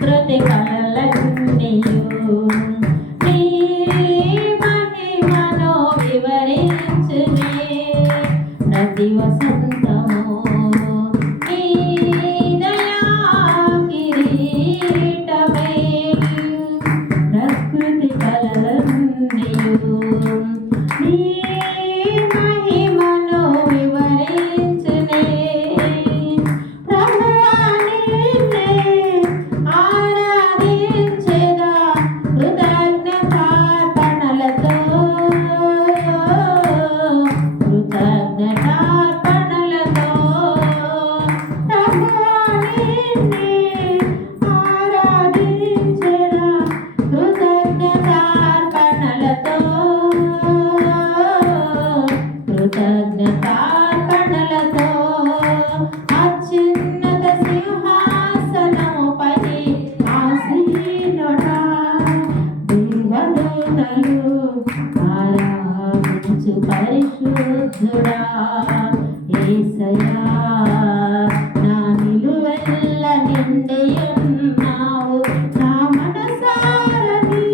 ప్రకృతి కళలన్నీయు నీ మహిమను వివరించునే ప్రతి వసంతము నీ దయా కిరీటమే ప్రకృతి కళలన్నీయు నీ మహిమను వివరించునే ప్రభువా నిన్నే ఆరాధించెదా కృతజ్ఞతార్పణలతో ప్రభువా నిన్నే ఆరాధించెదా కృతజ్ఞతార్పణలతో అత్యున్నత సింహాసనముపై ఆసీనుడా దేవదూతలు ఆరాధించు పరిశుద్ధుడా యేసయ్యా నా నిలువెల్ల నిండియున్నావు నా మనసారా నీ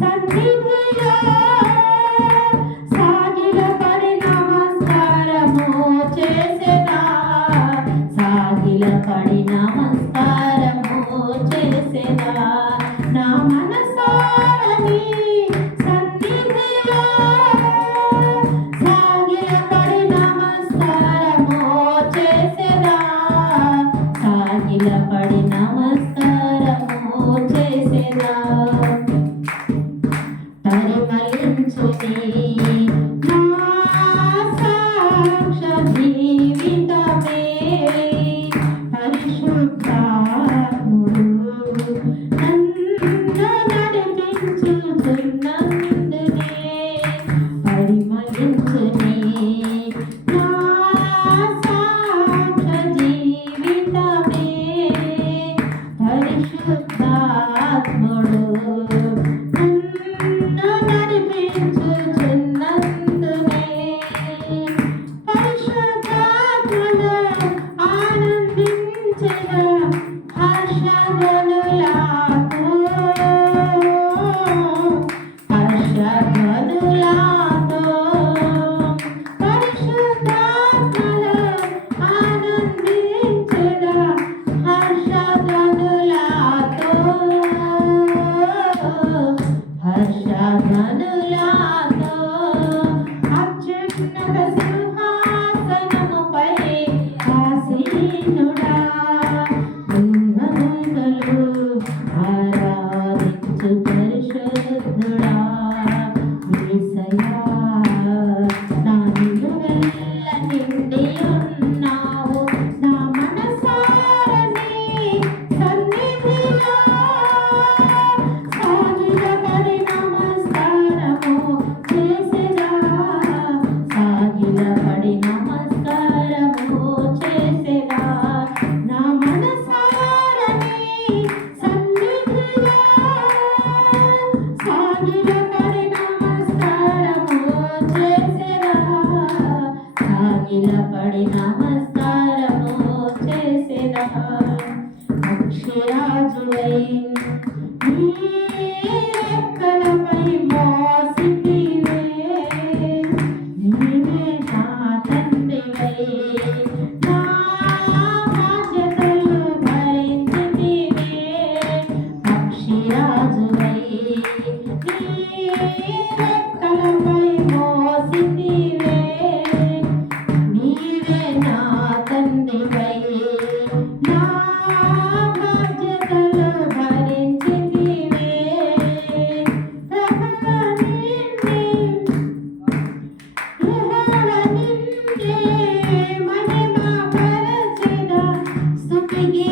సన్నిధిలో సాగిలపడి నమస్కారము చేసెదా నా మనసారా నీ సన్నిధిలో సాగిలపడి నమస్కారము చేసెదా పరిమళించుని నా సాక్ష జీవితమే పరిశుద్ధాత్ముడు నన్ను నడిపించుచున్నందునే పరిమళించుని నా సాక్ష జీవితమే పరిశుద్ధాత్ముడు నిలబడి నమస్కారము చేసేదా అక్షరాజువై నీ రెక్కలపై మోసితివే నీవే నా తండ్రివై నా బాధ్యతలు భరించితివే అక్షరాజువై నీ రెక్కలపై మోసితివే నా తండ్రివై నా బాధ్యతలు భరించితివే యెహోవా నిన్నే మహిమ పరచెదా స్తుతికి